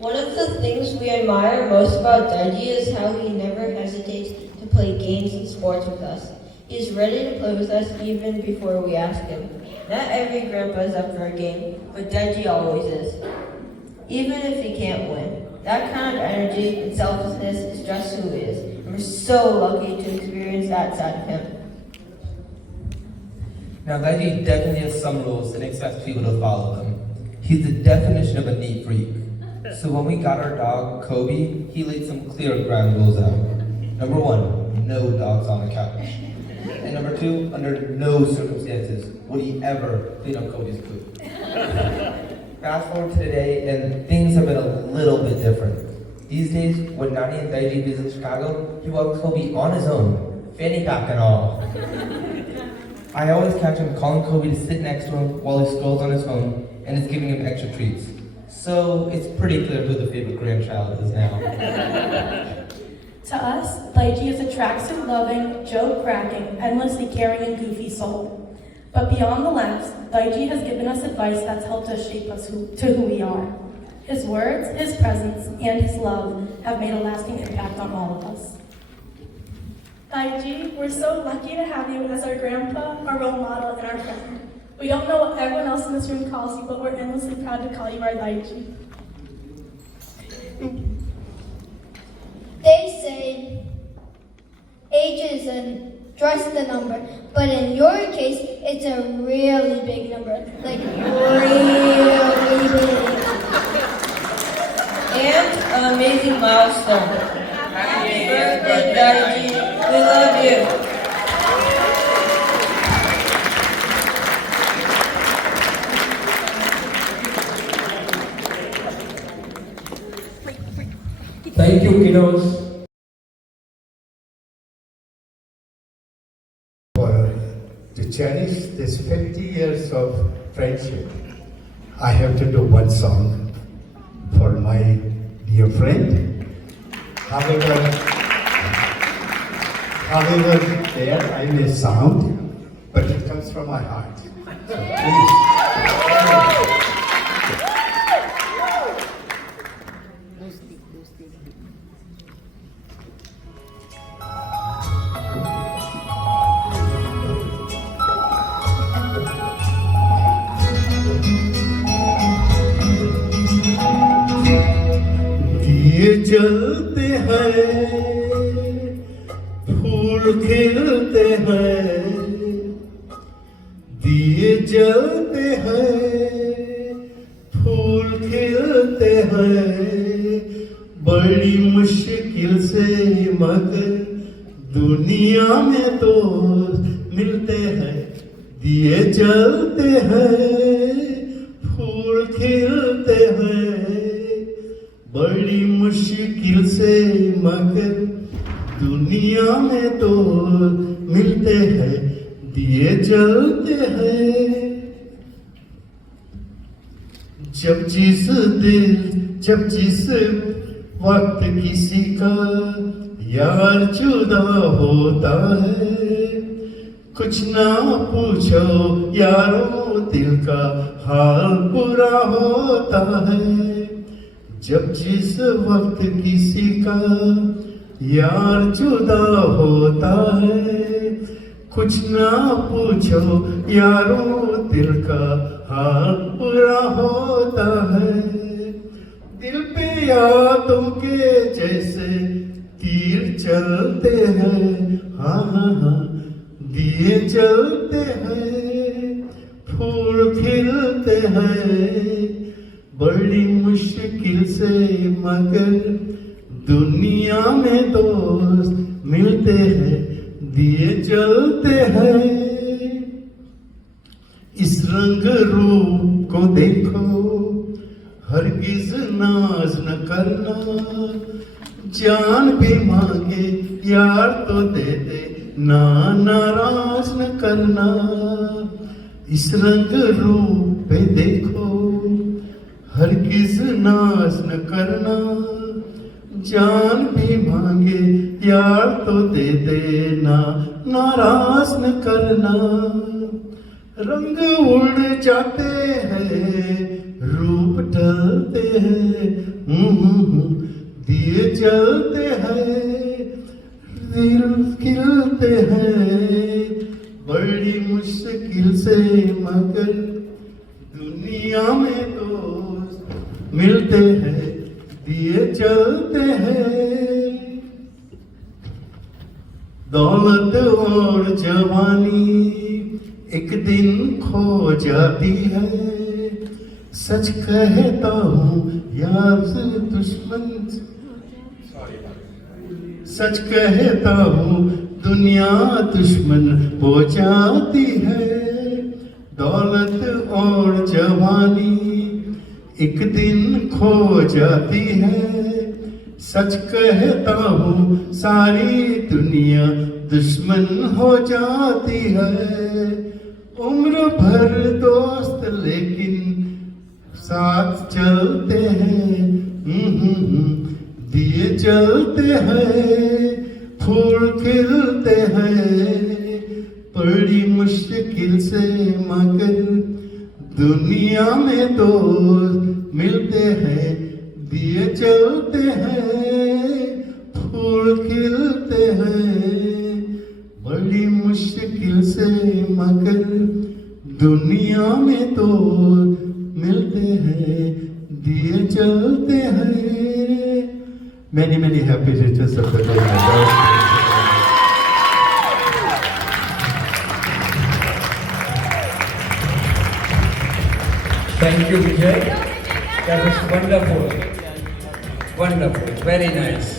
One of the things we admire most about Dougie is how he never hesitates to play games and sports with us. He is ready to play with us even before we ask him. Not every grandpa is up for a game, but Dougie always is. Even if he can't win. That kind of energy and selflessness is just who he is. And we're so lucky to experience that side of him. Now, Dougie definitely has some rules and expects people to follow them. He's the definition of a neat freak. So when we got our dog, Kobe, he laid some clear ground rules out. Number 1, no dogs on the couch. And number 2, under no circumstances would he ever clean up Kobe's poop. Fast forward to today, and things have been a little bit different. These days, when Nani and Dougie visit Chicago, he walks Kobe on his own, fanny pack and all. I always catch him calling Kobe to sit next to him while he scrolls on his phone and is giving him extra treats. So it's pretty clear who the favorite grandchild is now. To us, Dougie is a tracksuit-loving, joke-cracking, endlessly caring and goofy soul. But beyond the laughs, Dougie has given us advice that's helped us shape us to who we are. His words, his presence, and his love have made a lasting impact on all of us. Dougie, we're so lucky to have you as our grandpa, our role model, and our friend. We don't know what everyone else in this room calls you, but we're endlessly proud to call you our Dougie. They say age isn't just a number, but in your case, it's a really big number. Like, really big. And an amazing milestone. Happy birthday, Dougie. We love you. Thank you, kiddos. To cherish this 50 years of friendship, I have to do one song for my dear friend. However, there I may sound, but it comes from my heart. So please. दिए जलते हैं, फूल खिलते हैं, दिए जलते हैं, फूल खिलते हैं, बड़ी मुश्किल से मगर दुनिया में तो मिलते हैं, दिए जलते हैं, फूल खिलते हैं, बड़ी मुश्किल से मगर दुनिया में तो मिलते हैं, दिए जलते हैं। जब जिस वक्त किसी का यार जुदा होता है, कुछ ना पूछो यारों दिल का हाल बुरा होता है। जब जिस वक्त किसी का यार जुदा होता है, कुछ ना पूछो यारों दिल का हाल बुरा होता है। दिल पे यादों के जैसे तीर चलते हैं, हाँ हाँ हाँ, दिए जलते हैं, फूल खिलते हैं, बड़ी मुश्किल से मगर दुनिया में दोस्त मिलते हैं, दिए जलते हैं। इस रंग रूप को देखो, हरगिज नाज न करना, जान भी मांगे यार तो दे दे ना, नाराज न करना। इस रंग रूप पे देखो, हरगिज नाज न करना, जान भी मांगे यार तो दे देना, नाराज न करना। रंग उड़ जाते हैं रूप ढलते हैं, दिए जलते हैं, दिल खिलते हैं, बड़ी मुश्किल से मगर दुनिया में दोस्त मिलते हैं, दिए जलते हैं। दौलत और जवानी एक दिन खो जाती है, सच कहता हूँ यार से दुश्मन, सच कहता हूँ दुनिया दुश्मन हो जाती है। दौलत और जवानी एक दिन खो जाती है, सच कहता हूँ सारी दुनिया दुश्मन हो जाती है। उम्र भर दोस्त लेकिन साथ चलते हैं, दिए जलते हैं, फूल खिलते हैं, बड़ी मुश्किल से मगर दुनिया में दोस्त मिलते हैं, दिए जलते हैं, फूल खिलते हैं, बड़ी मुश्किल से मगर दुनिया में दोस्त मिलते हैं, दिए जलते हैं। Many happy returns of the day, my lord. Thank you, Vijay. That was wonderful. Wonderful. Very nice.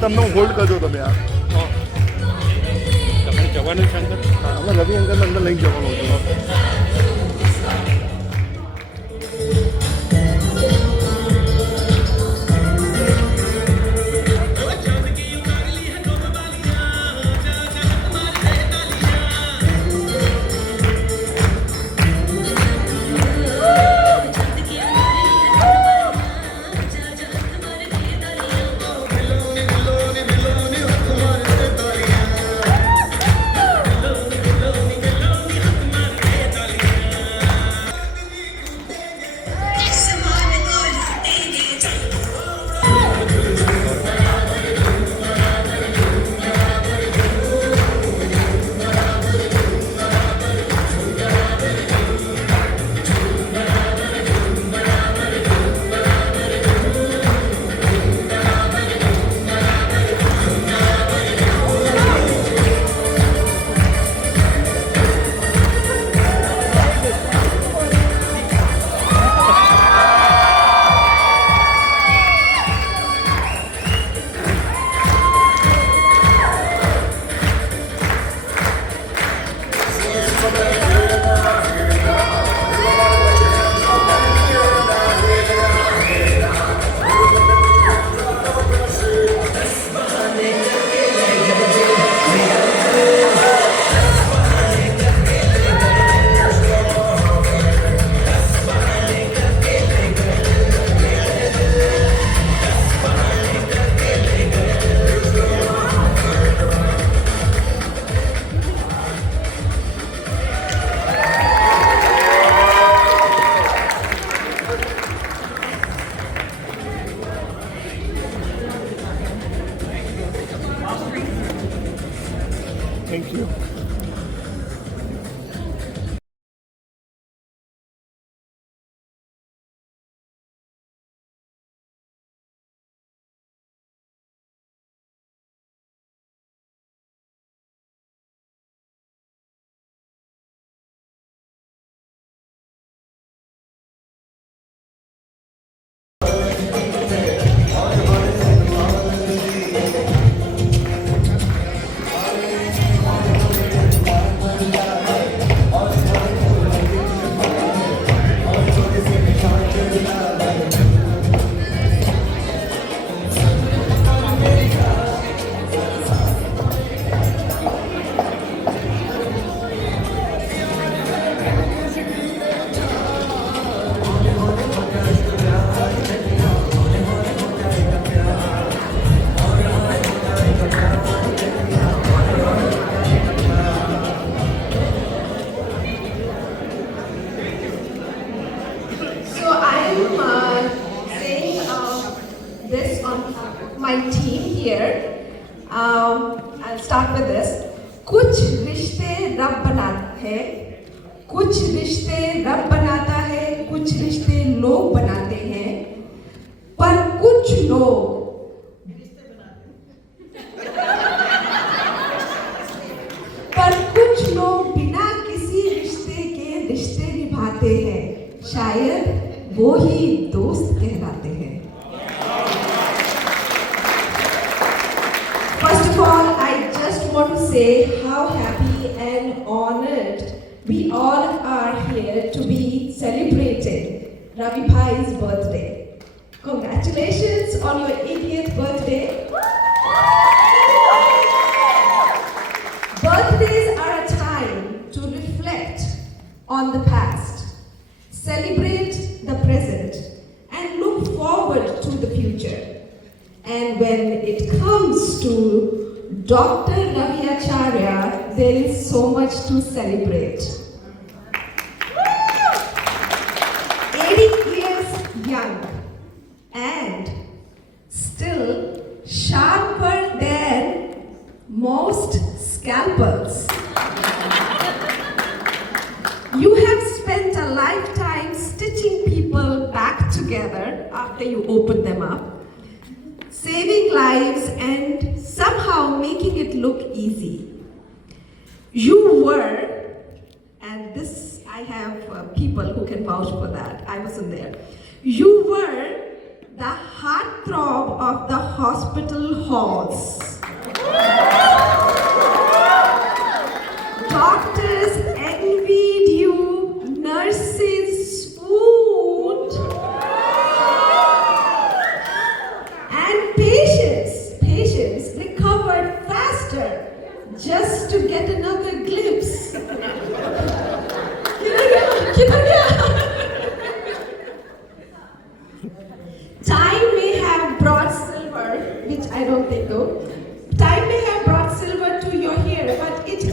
તમને હું હોલ્ડ કરજો તમે આ તમારે જવાનું છે અંદર હા અમે રવિ અંકલ અંદર લઈ જવાનું હતું शायद वो ही दोस्त कहलाते हैं। First of all, I just want to say how happy and honored we all are here to be celebrating Ravi Bhai's birthday. Congratulations on your 80th birthday. Birthdays are a time to reflect on the past, celebrate the present, and look forward to the future. And when it comes to Dr. Ravi Acharya, there is so much to celebrate. 80 years young and still sharper than most scalpels. You have spent a lifetime stitching people back together after you open them up, saving lives and somehow making it look easy. You were, and this I have people who can vouch for that, I wasn't there. You were the heartthrob of the hospital halls. Doctors envied you, nurses swooned, and patients recovered faster just to get another glimpse. Time may have brought silver, which I don't think though. Time may have brought silver to your hair, but it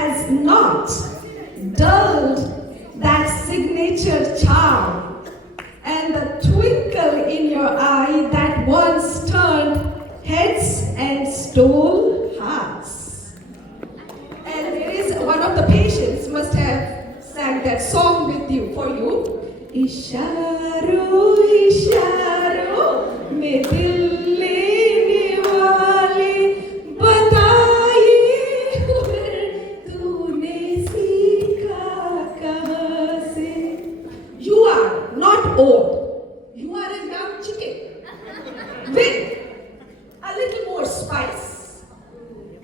has not dulled that signature charm and the twinkle in your eye that once turned heads and stole hearts. And there is one of the patients must have sang that song with you for you. इशारों इशारों में दिल लेने वाले बताइए तूने सीखा कहाँ से? You are not old. You are a young chicken with a little more spice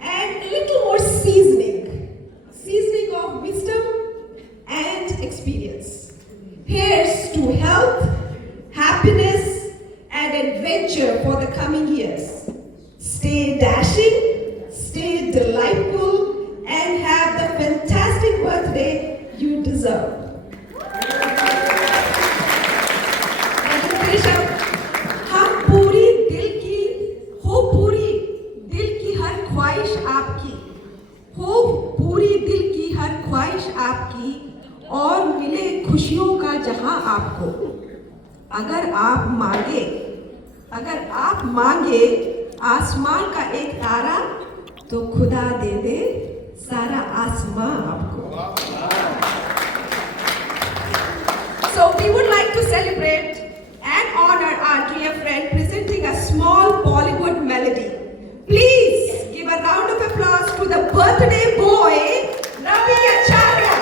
and a little more seasoning of wisdom and experience. Here's to health, happiness, and adventure for the coming years. Stay dashing, stay delightful, and have the fantastic birthday you deserve. हम पूरी दिल की हर ख्वाहिश आपकी, हो पूरी दिल की हर ख्वाहिश आपकी, और मिले खुशियों का जहां आपको। अगर आप मांगे आसमान का एक तारा, तो खुदा दे दे सारा आसमां आपको। So we would like to celebrate and honor our dear friend presenting a small Bollywood melody. Please give a round of applause to the birthday boy, Ravi Acharya.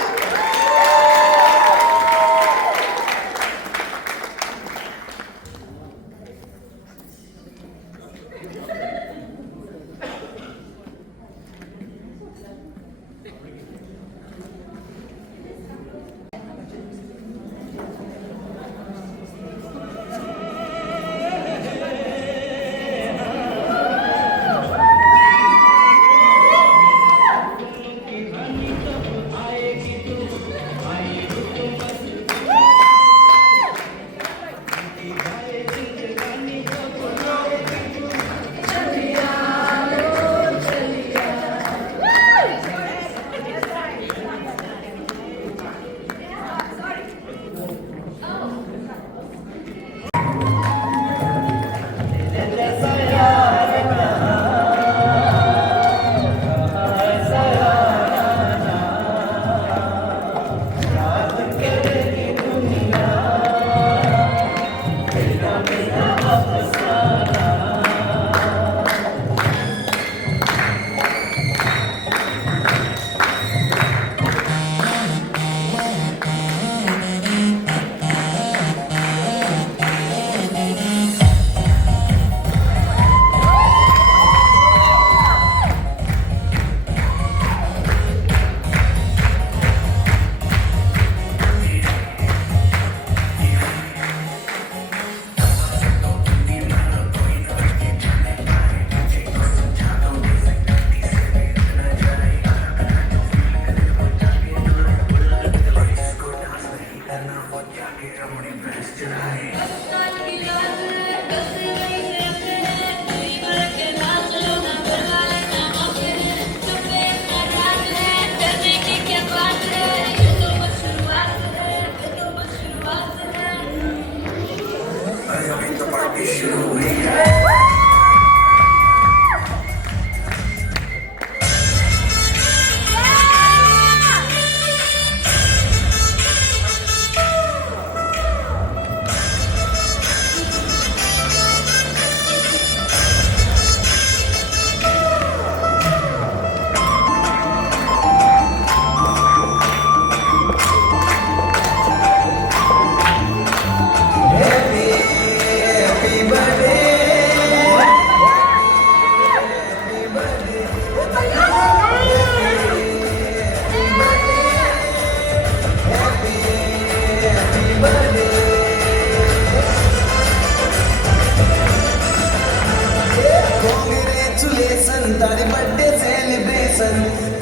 Congratulations, तारी birthday celebration.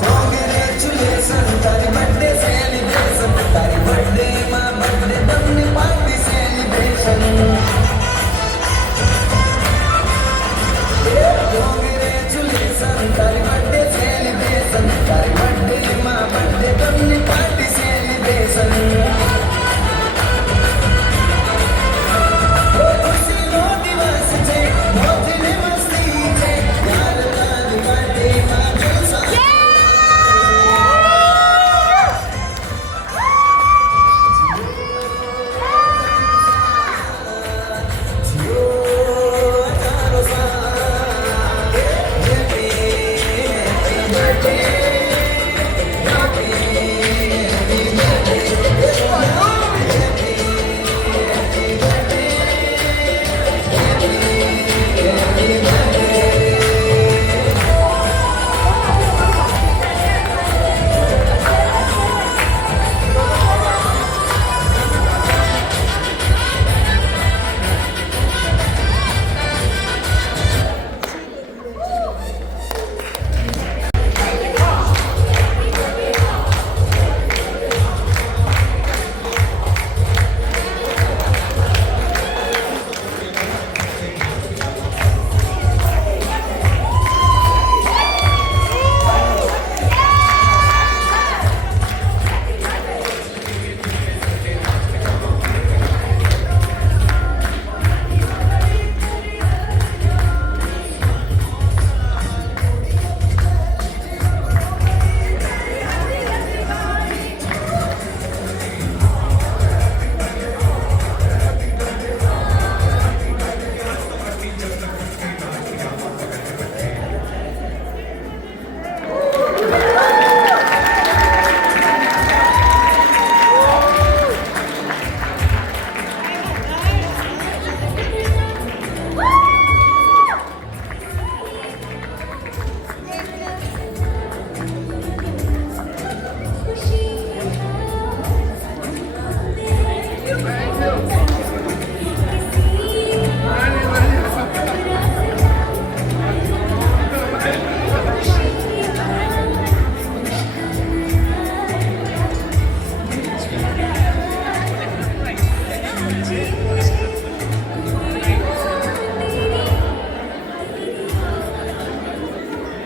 Congratulations, तारी birthday celebration. तारी birthday, my birthday, तुमने party celebration. Congratulations, तारी birthday celebration. तारी birthday, my birthday, तुमने party celebration.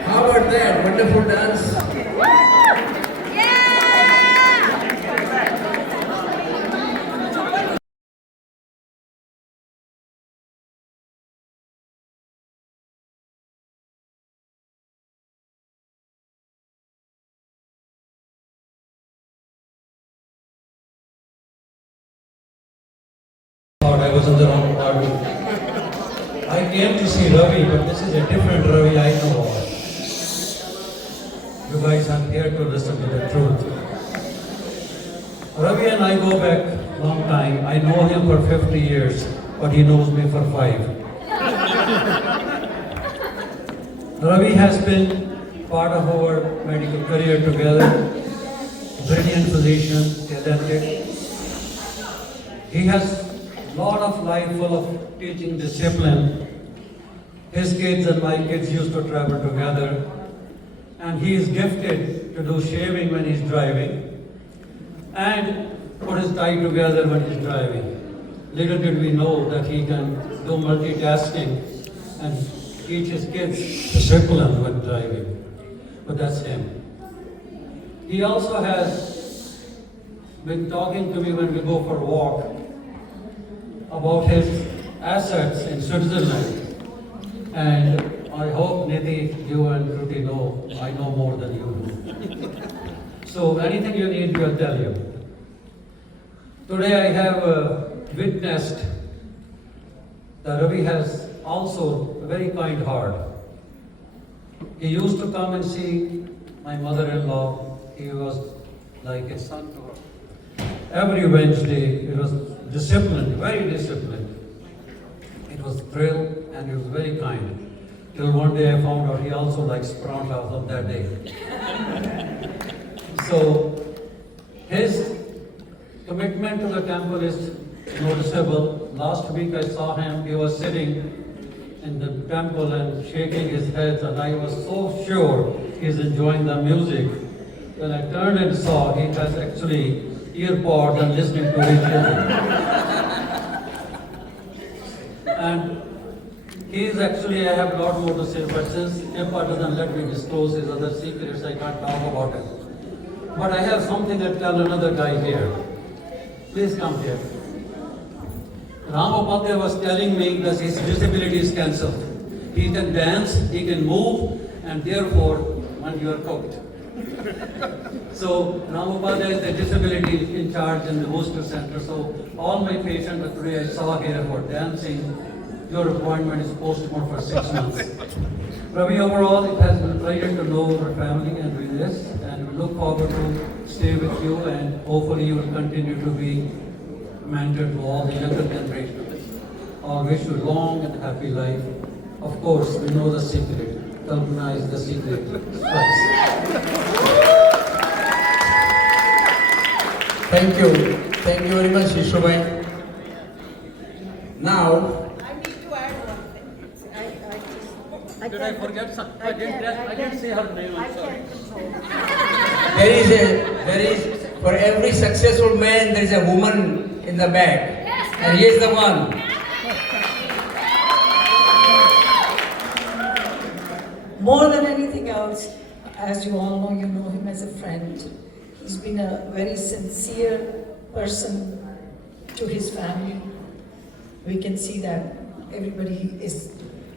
How about that? Wonderful dance. Thought I was on the wrong party. I came to see Ravi, but this is a different Ravi I know of. You guys are here to listen to the truth. Ravi and I go back long time. I know him for 50 years, but he knows me for 5. Ravi has been part of our medical career together. Brilliant physician, talented. He has lot of life full of teaching discipline. His kids and my kids used to travel together. And he is gifted to do shaving when he's driving. And put his tie together when he's driving. Little did we know that he can do multitasking and teach his kids discipline when driving. But that's him. He also has been talking to me when we go for a walk about his assets in Switzerland. And I hope, Nidhi, you and Ruti know I know more than you do. So anything you need, we'll tell you. Today I have witnessed that Ravi has also a very kind heart. He used to come and see my mother-in-law. He was like a son to her. Every Wednesday, it was disciplined, very disciplined. It was thrill and he was very kind. Till one day I found out he also likes paranthas on that day. So his commitment to the temple is noticeable. Last week I saw him, he was sitting in the temple and shaking his head, and I was so sure he's enjoying the music. When I turned and saw, he has actually earpods and listening to his music. And he is actually, I have a lot more to say, but since Chippa doesn't let me disclose his other secrets, I can't talk about it. But I have something to tell another guy here. Please come here. Ram Upadhyay was telling me that his disability is cancelled. He can dance, he can move, and therefore, when you are cooked. So Ram Upadhyay is the disability in charge in the Worcester Center. So all my patients that today I saw here for dancing, your appointment is postponed for 6 months. Ravi, overall, it has been a pleasure to know your family and with this, and we look forward to stay with you, and hopefully you will continue to be mentor to all the younger generation. I wish you a long and happy life. Of course, we know the secret. Kalpana is the secret. Thank you. Thank you very much, Yeshubhai. Now, Did I forget something? I didn't say her name, I'm sorry. there is, for every successful man, there is a woman in the back. And he is the one. More than anything else, as you all know, you know him as a friend. He's been a very sincere person to his family. We can see that everybody is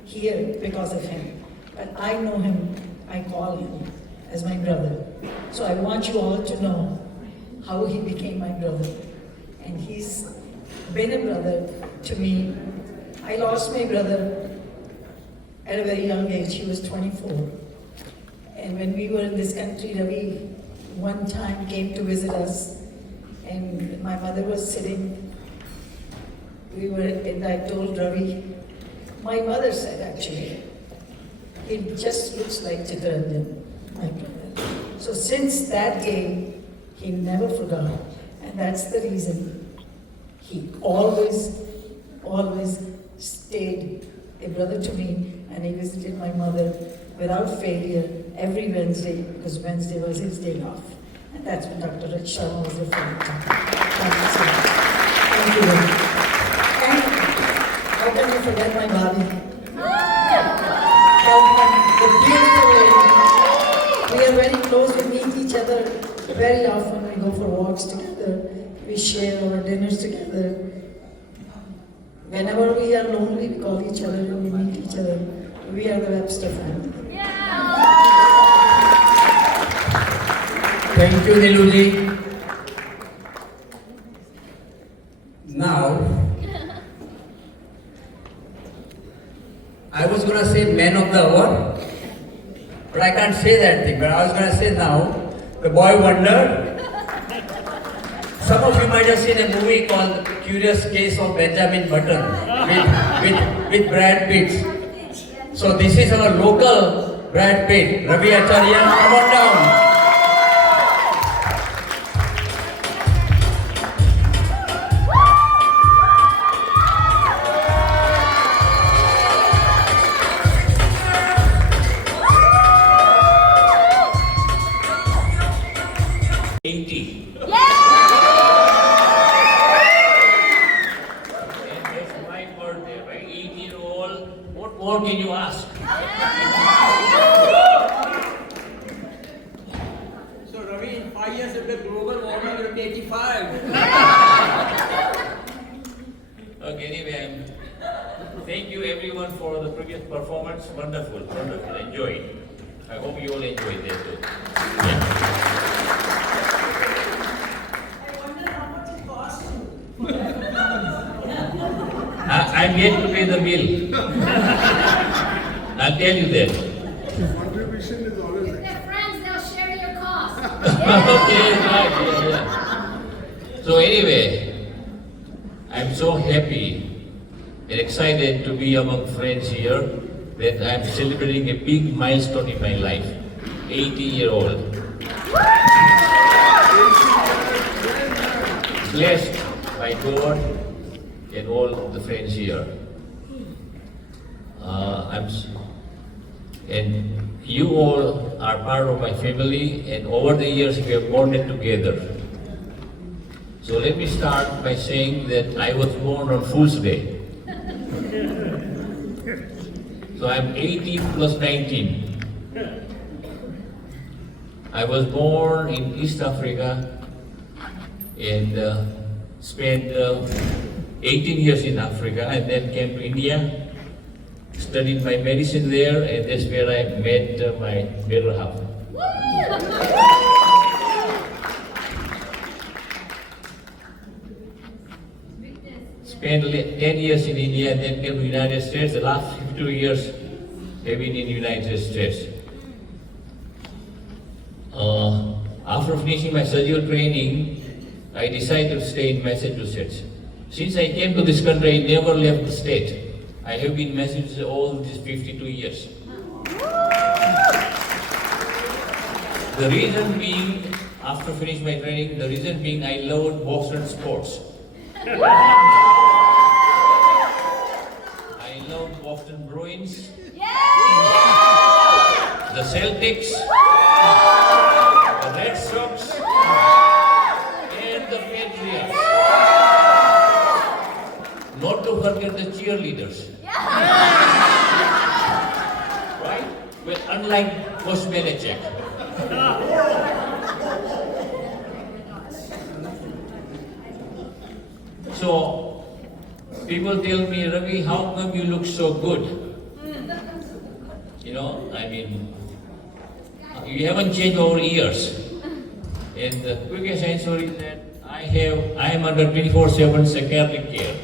here because of him. But I know him, I call him as my brother. So I want you all to know how he became my brother. And he's been a brother to me. I lost my brother at a very young age. He was 24. And when we were in this country, Ravi one time came to visit us, and my mother was sitting. And I told Ravi, my mother said actually, it just looks like Chittaranjan, my brother. So since that day, he never forgot. And that's the reason he always stayed a brother to me, and he visited my mother without failure every Wednesday, because Wednesday was his day off. And that's what Dr. Raj Sharma was referring to. Thank you. And how can I forget my Bobby? The beautiful lady. We are very close, we meet each other very often. We go for walks together, we share our dinners together. Whenever we are lonely, we call each other and we meet each other. We are the Webster family. Thank you, Niluji. Now, I was going to say man of the hour, but I can't say that thing. But I was going to say now, the boy wonder. Some of you might have seen a movie called The Curious Case of Benjamin Button with Brad Pitt. So this is our local Brad Pitt. Ravi Acharya, come on down. performance, wonderful, wonderful. Enjoy it. I hope you all enjoy it there too. Yeah. I'm yet to pay the bill. I'll tell you that. Contribution is always With their friends, they'll share your cost. Okay, right, yeah. So anyway, I'm so happy and excited to be among friends here that I'm celebrating a big milestone in my life, 80-year-old. Blessed by God and all of the friends here. And you all are part of my family, and over the years we have bonded together. So let me start by saying that I was born on Fool's Day. So I'm 80 plus 19. I was born in East Africa and spent 18 years in Africa, and then came to India, studied my medicine there, and that's where I met my better half. Spent 10 years in India and then came to the United States. The last 52 years have been in the United States. After finishing my surgical training, I decided to stay in Massachusetts. Since I came to this country, I never left the state. I have been in Massachusetts all these 52 years. The reason being, after finishing my training, the reason being I loved Boston sports. I loved Boston Bruins, the Celtics, the Red Sox, and the Patriots. Not to forget the cheerleaders. Right? Well, unlike Coach Belichick. So, people tell me, Ravi, how come you look so good? You know, I mean, you haven't changed over years. And the quickest answer is that I am under 24/7 psychiatric care.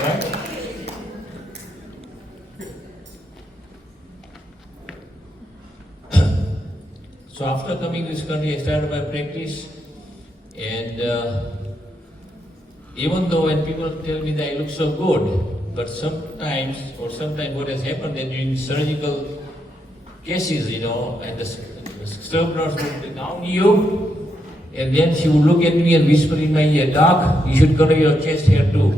Right? So after coming to this country, I started my practice, and even though when people tell me that I look so good, but sometimes what has happened that during surgical cases, you know, and the staff nurse would be down you, and then she would look at me and whisper in my ear, "Doc, you should cover your chest hair too."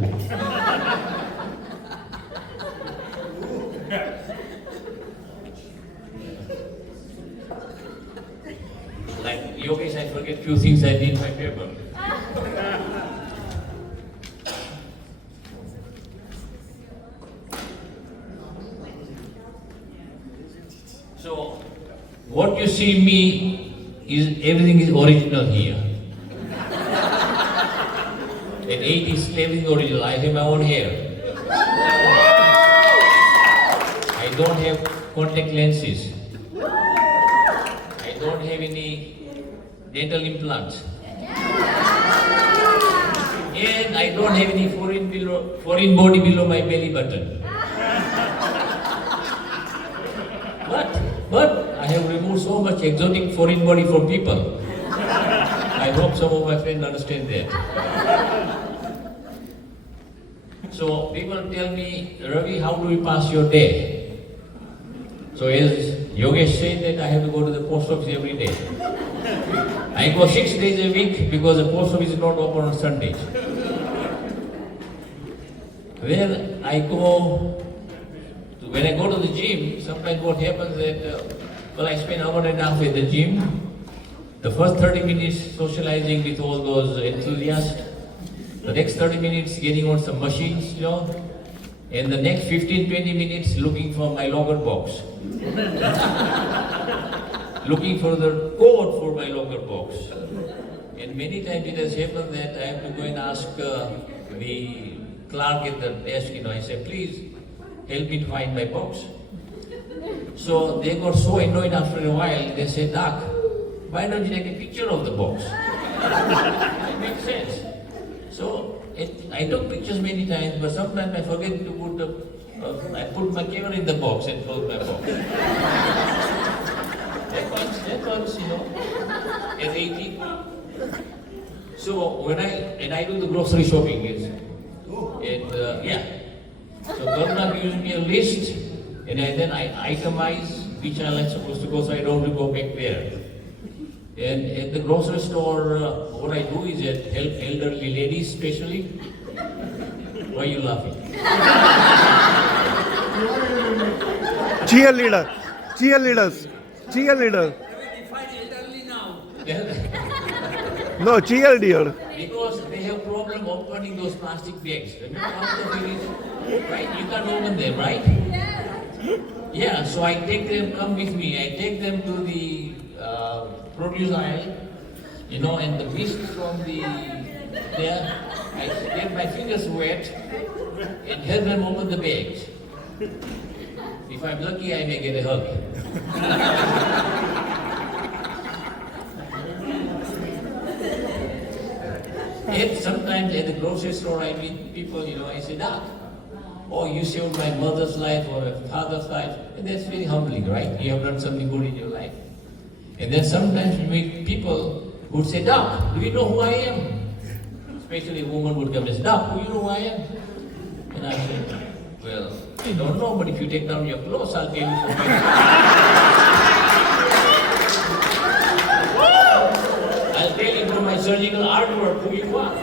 Like Yogesh, I forget few things I did in my paper. So, what you see me is everything is original here. And 80s everything original. I have my own hair. I don't have contact lenses. I don't have any dental implants. And I don't have any foreign body below my belly button. But I have removed so much exotic foreign body for people. I hope some of my friends understand that. So people tell me, Ravi, how do you pass your day? So as Yogesh said that I have to go to the post office every day. I go 6 days a week because the post office is not open on Sundays. When I go to the gym, sometimes what happens that, I spend an hour and a half at the gym. The first 30 minutes socializing with all those enthusiasts. The next 30 minutes getting on some machines, you know. And the next 15-20 minutes looking for my locker box. Looking for the code for my locker box. And many times it has happened that I have to go and ask the clerk at the desk, I said, please help me to find my box. So they got so annoyed after a while, they said, Doc, why don't you take a picture of the box? It makes sense. So I took pictures many times, but sometimes I forget to put I put my camera in the box and close my box. That was, as 18. So when I do the grocery shopping, So Karuna gives me a list, and then I itemize which aisle I'm supposed to go, so I don't have to go back there. And at the grocery store, what I do is help elderly ladies, especially. Why are you laughing? Cheerleaders. No, cheerleader. Because they have problem opening those plastic bags. Remember how the finish, right? You can't open them, right? Yeah, so I take them, come with me. I take them to the produce aisle, and the mist from there, I get my fingers wet and help them open the bags. If I'm lucky, I may get a hug. And sometimes at the grocery store, I meet people, I say, Doc, you saved my mother's life or my father's life. And that's very humbling, right? You have done something good in your life. And then sometimes you meet people who would say, Doc, do you know who I am? Especially a woman would come and say, Doc, do you know who I am? And I say, well, I don't know, but if you take down your clothes, I'll tell you who I am. I'll tell you from my surgical artwork who you are.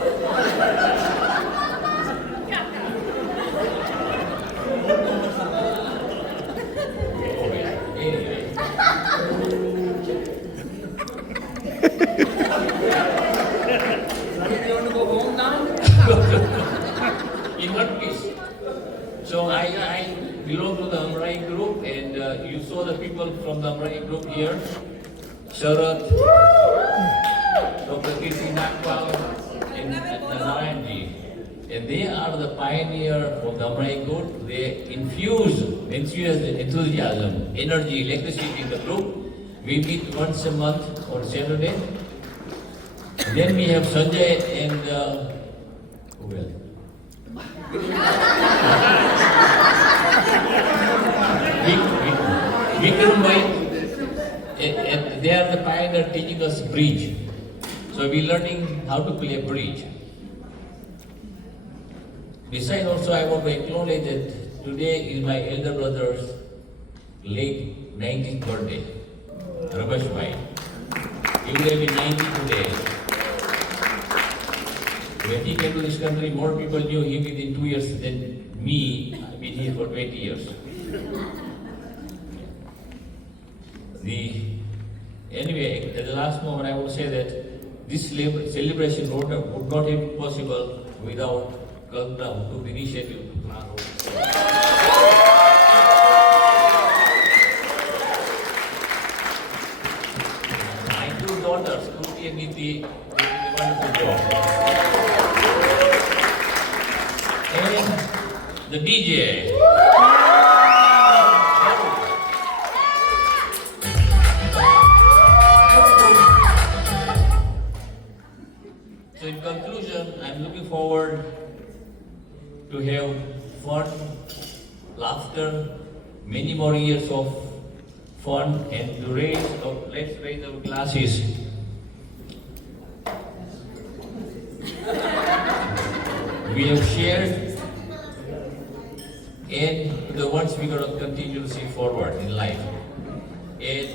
In one piece. So I belong to the Amrai group, and you saw the people from the Amrai group here. Sharat, Dr. Kirti Nagpal, and Narayanji. And they are the pioneer of the Amrai group. They infuse enthusiasm, energy, electricity in the group. We meet once a month on Saturday. And then we have Sanjay and who else? Vikram Bhai, they are the pioneer teaching us bridge. So we're learning how to play a bridge. Besides, also I want to acknowledge that today is my elder brother's late 90th birthday, Ramesh Bhai. He would have been 90 today. When he came to this country, more people knew him within 2 years than me. I've been here for 20 years. Anyway, at the last moment, I would say that this celebration would not have been possible without Kalpana, who took the initiative to plan. My two daughters, Kruti and Niti, did a wonderful job. And the DJ. So in conclusion, I'm looking forward to have fun, laughter, many more years of fun, and to let's raise our glasses. We have shared, and the ones we're going to continue to see forward in life. And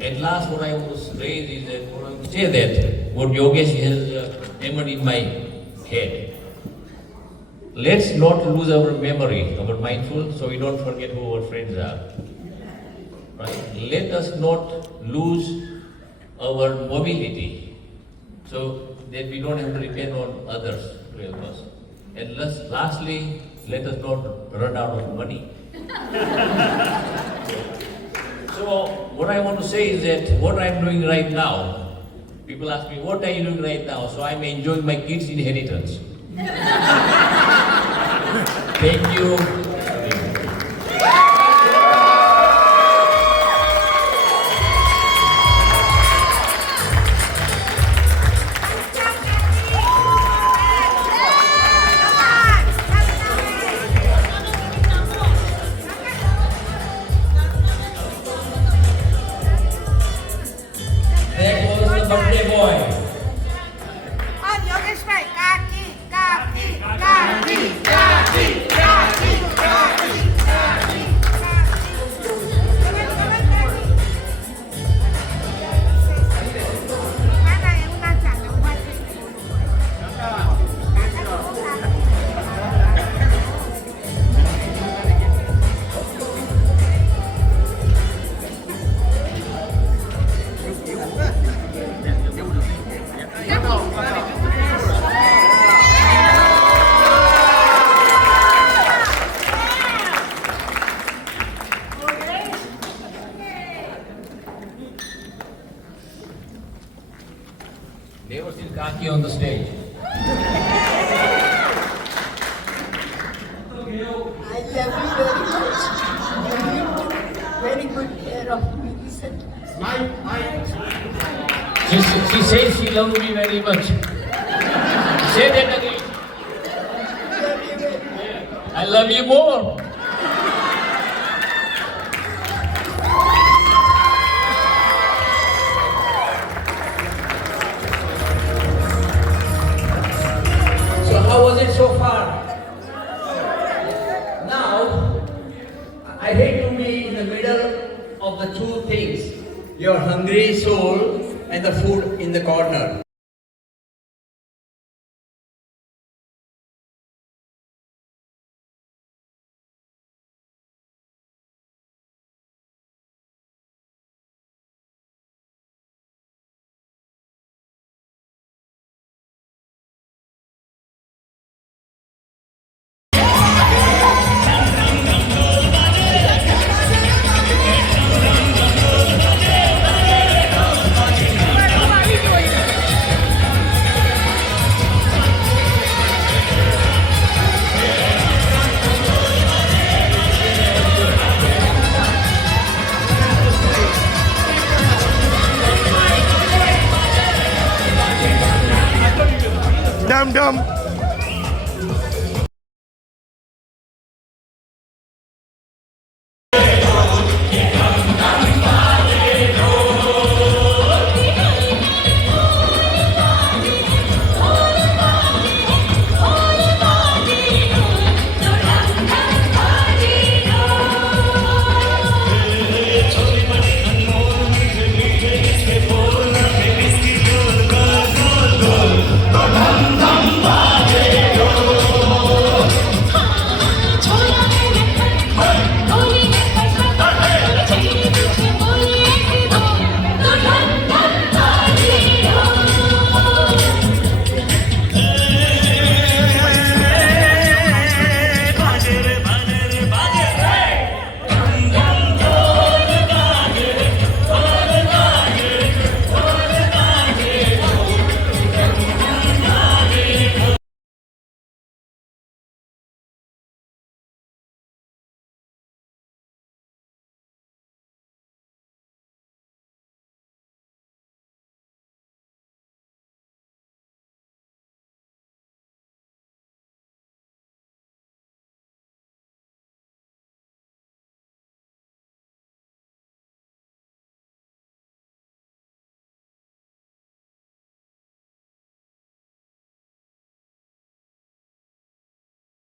at last, what I want to raise is that what I want to say that what Yogesh has hammered in my head. Let's not lose our memory, our mindful, so we don't forget who our friends are. Right? Let us not lose our mobility, so that we don't have to depend on others to help us. And lastly, let us not run out of money. So what I want to say is that what I'm doing right now, people ask me, what are you doing right now? So I'm enjoying my kids' inheritance. Thank you. There goes the birthday boy. Never seen Kaki on the stage. I love you very much. You very good care of me. She says she loves me very much. Say that again. I love you more. So how was it so far? Now, I hate to be in the middle of the two things. Your hungry soul and the food in the corner. Dum dum.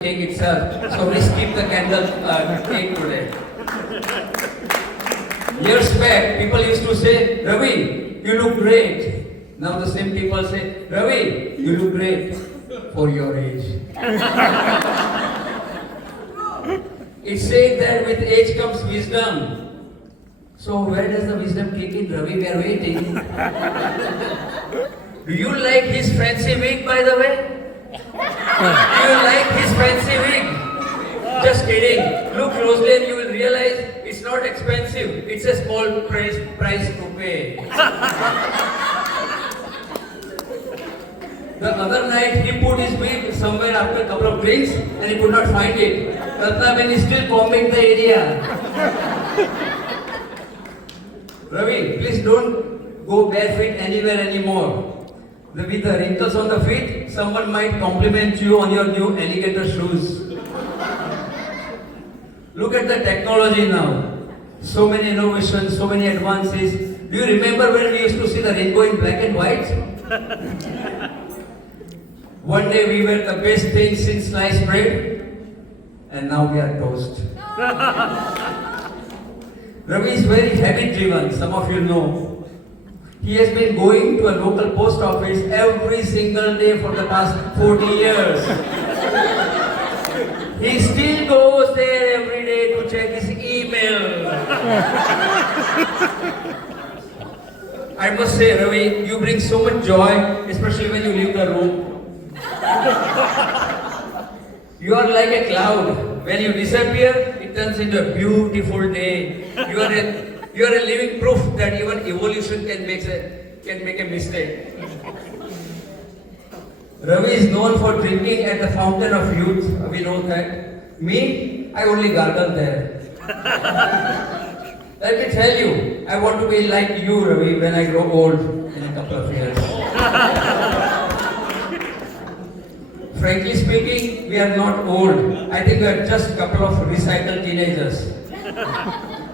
Cake itself. So we skip the candle cake today. Years back, people used to say, Ravi, you look great. Now the same people say, Ravi, you look great for your age. It says that with age comes wisdom. So where does the wisdom kick in, Ravi? We are waiting. Do you like his fancy wig, by the way? Do you like his fancy wig? Just kidding. Look closely and you will realize it's not expensive. It's a small price to pay. The other night he put his feet somewhere after a couple of drinks and he could not find it. Kalpana is still combing the area. Ravi, please don't go barefoot anywhere anymore. With the wrinkles on the feet, someone might compliment you on your new alligator shoes. Look at the technology now. So many innovations, so many advances. Do you remember when we used to see the rainbow in black and white? One day we were the best thing since sliced bread, and now we are toast. Ravi is very habit driven, some of you know. He has been going to a local post office every single day for the past 40 years. He still goes there every day to check his email. I must say, Ravi, you bring so much joy, especially when you leave the room. You are like a cloud. When you disappear, it turns into a beautiful day. You are a living proof that even evolution can make a mistake. Ravi is known for drinking at the fountain of youth. We know that. Me, I only gargle there. Let me tell you, I want to be like you, Ravi, when I grow old in a couple of years. Frankly speaking, we are not old. I think we are just a couple of recycled teenagers.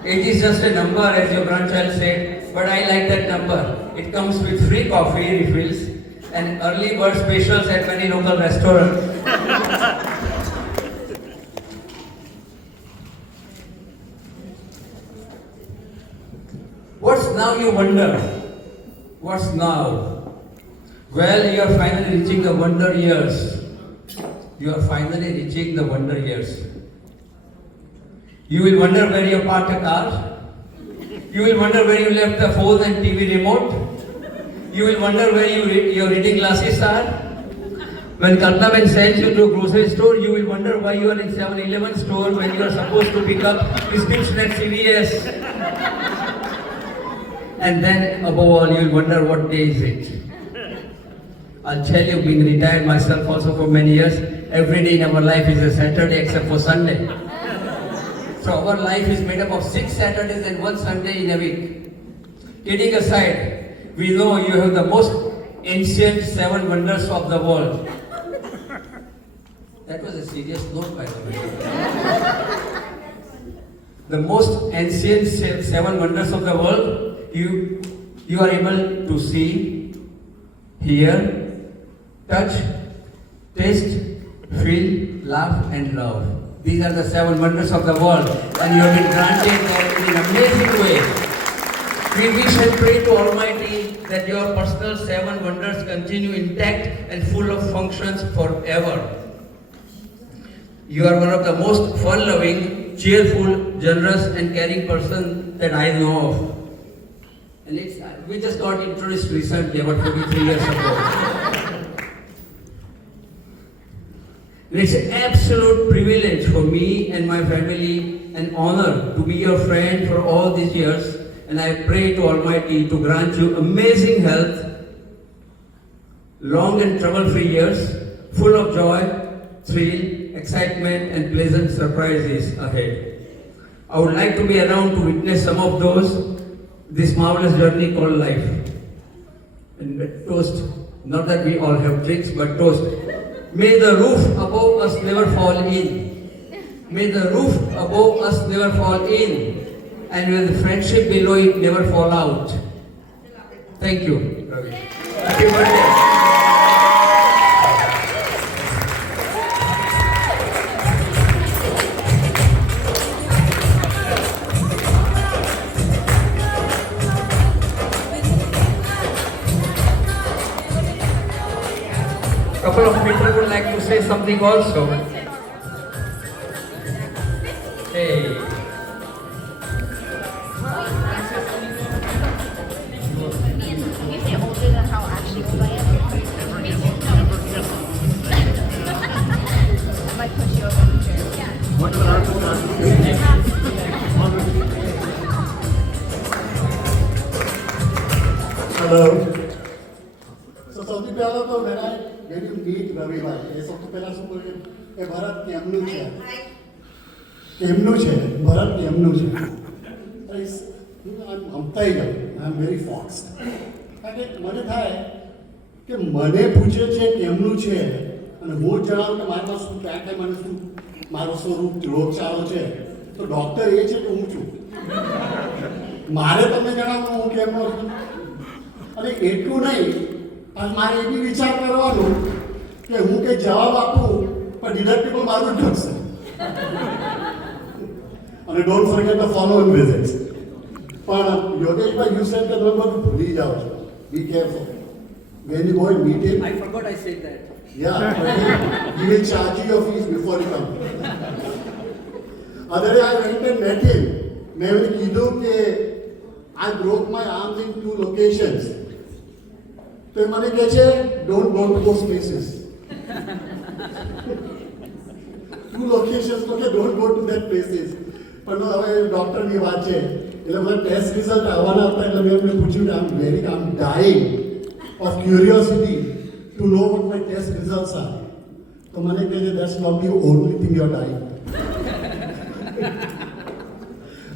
Age is just a number, as your grandchild said, but I like that number. It comes with free coffee refills and early bird specials at many local restaurants. What's now, you wonder? What's now? Well, you are finally reaching the wonder years. You are finally reaching the wonder years. You will wonder where you parked a car. You will wonder where you left the phone and TV remote. You will wonder where your reading glasses are. When Kalpana sends you to a grocery store, you will wonder why you are in 7-Eleven store when you are supposed to pick up prescription at CVS. And then, above all, you will wonder what day is it. I'll tell you, being retired myself also for many years, every day in our life is a Saturday except for Sunday. So our life is made up of 6 Saturdays and 1 Sunday in a week. Kidding aside, we know you have the most ancient 7 wonders of the world. That was a serious note, by the way. The most ancient 7 wonders of the world, you are able to see, hear, touch, taste, feel, laugh and love. These are the 7 wonders of the world, and you have been granted them in an amazing way. We wish and pray to Almighty that your personal 7 wonders continue intact and full of functions forever. You are one of the most fun-loving, cheerful, generous and caring person that I know of. And we just got introduced recently, about 23 years ago. It's an absolute privilege for me and my family, an honor to be your friend for all these years, and I pray to Almighty to grant you amazing health, long and trouble-free years, full of joy, thrill, excitement and pleasant surprises ahead. I would like to be around to witness some of this marvelous journey called life. And toast, not that we all have drinks, but toast. May the roof above us never fall in. May the roof above us never fall in. And may the friendship below it never fall out. Thank you, Ravi. Happy birthday. Couple of people would like to say something also. Hey. Hello. So सबसे ચાલો તો when you meet રવિભાઈ એ સૌથી પહેલા શું બોલે એ ભરત કેમનું છે કેમનું છે ભરત કેમનું છે હમતાઈ ગયો આઈ એમ વેરી ફોક્સ કારણ કે મને થાય કે મને પૂછે છે કેમનું છે અને હું જણાવું કે મારી પાસે શું ક્યાં ક્યાં મને શું મારો સ્વરૂપ રોગચાળો છે તો ડૉક્ટર એ છે કે હું છું મારે તમને જણાવવું હું કેમનો છું અને એટલું નહીં પણ મારે એ બી વિચાર કરવાનો કે હું કંઈ જવાબ આપું પણ ડિડક્ટિબલ મારું જ ઢકશે અને don't forget the follow up visits પણ યોગેશભાઈ યુ સેડ કે તમે બધું ભૂલી જાઓ છો be careful when you go and meet him I forgot I said that. yeah he will charge you your fees before you come other day I went and met him મેં એમને કીધું કે I broke my arms in 2 locations તો એ મને કહે છે don't go to those places 2 locations તો કે don't go to that places પણ હવે ડૉક્ટરની વાત છે એટલે મને ટેસ્ટ રિઝલ્ટ આવવાના હતા એટલે મેં એમને પૂછ્યું કે I'm dying of curiosity to know what my test results are તો મને કહે છે that's not the only thing you're dying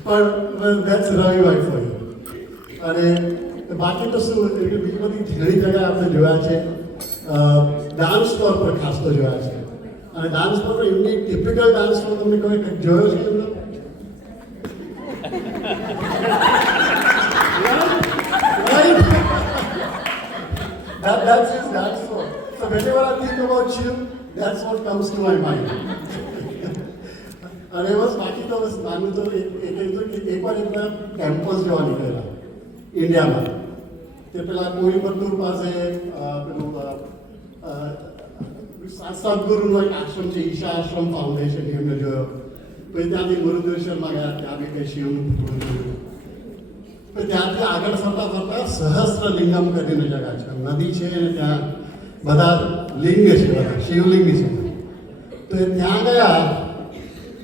પણ that's Ravibai for you અને બાકી તો શું એટલે બીજી બધી ઘણી જગ્યાએ આપણે જોયા છે ડાન્સ ફ્લોર પર ખાસ તો જોયા છે અને ડાન્સ ફ્લોર પર એમની ટિપિકલ ડાન્સ ફ્લોર તમને કોઈ જોયો છે એમનો That's his dance floor. So whenever I think about Shiv, that's what comes to my mind. અને બસ બાકી તો બસ માનું તો એકવાર એકવાર કેમ્પસ જવા નીકળેલા ઇન્ડિયામાં તે પેલા કોઈમ્બતુર પાસે પેલું સદગુરુનો એક આશ્રમ છે ઈશા આશ્રમ ફાઉન્ડેશન એમને જોયો પછી ત્યાંથી મુરુદેશ્વરમાં ગયા ત્યાં બી કંઈ શિવનું પૂરું જોયું પછી ત્યાંથી આગળ ફરતા ફરતા સહસ્ત્રલિંગમ કરીને જગ્યા છે નદી છે અને ત્યાં બધા લિંગ છે બધા શિવલિંગ છે તો એ ત્યાં ગયા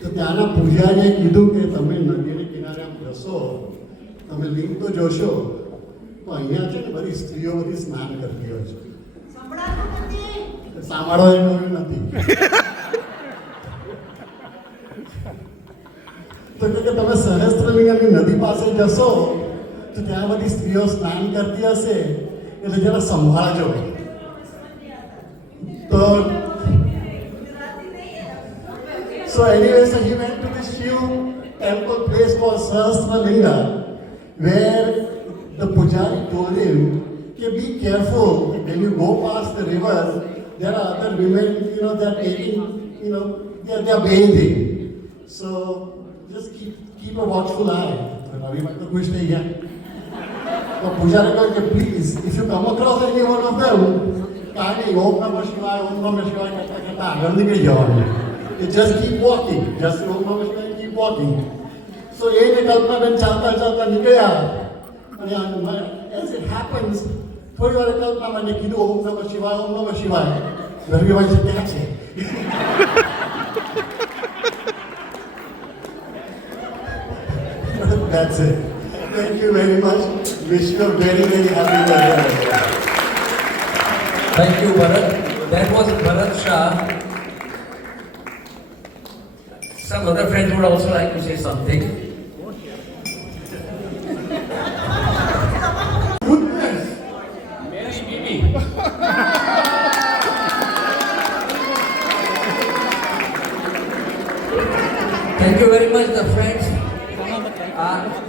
તો ત્યાંના પૂજારીએ કીધું કે તમે નદીને કિનારે આમ જશો તમે લિંગ તો જોશો તો અહીંયા છે ને બધી સ્ત્રીઓ બધી સ્નાન કરતી હોય છે સાંભળવા એનું નથી તો કે તમે સહસ્ત્રલિંગની નદી પાસે જશો તો ત્યાં બધી સ્ત્રીઓ સ્નાન કરતી હશે એટલે જરા સંભાળજો તો so anyway so he went to this Shiv temple place called Sahasralinga where the pujari told him to be careful when you go past the river there are other women they are taking they are bathing so just keep a watchful eye Ravi to kuch nahi hai तो पुजारी को कि please if you come across any one of them काहे ओम नमः शिवाय करता करता आगे निकल जाओगे you just keep walking just ओम नमः शिवाय keep walking so ये कल्पना बेन चलता चलता निकला અને as it happens થોડી વાર કલ્પના મને કીધું ઓમ નમઃ શિવાય રવિભાઈ છે ક્યાં છે That's it. Thank you very much. Wish you a very, very happy birthday. Thank you, Bharat. That was Bharat Shah. Some other friends would also like to say something. Goodness! Mary Bibi. Thank you very much, the friends.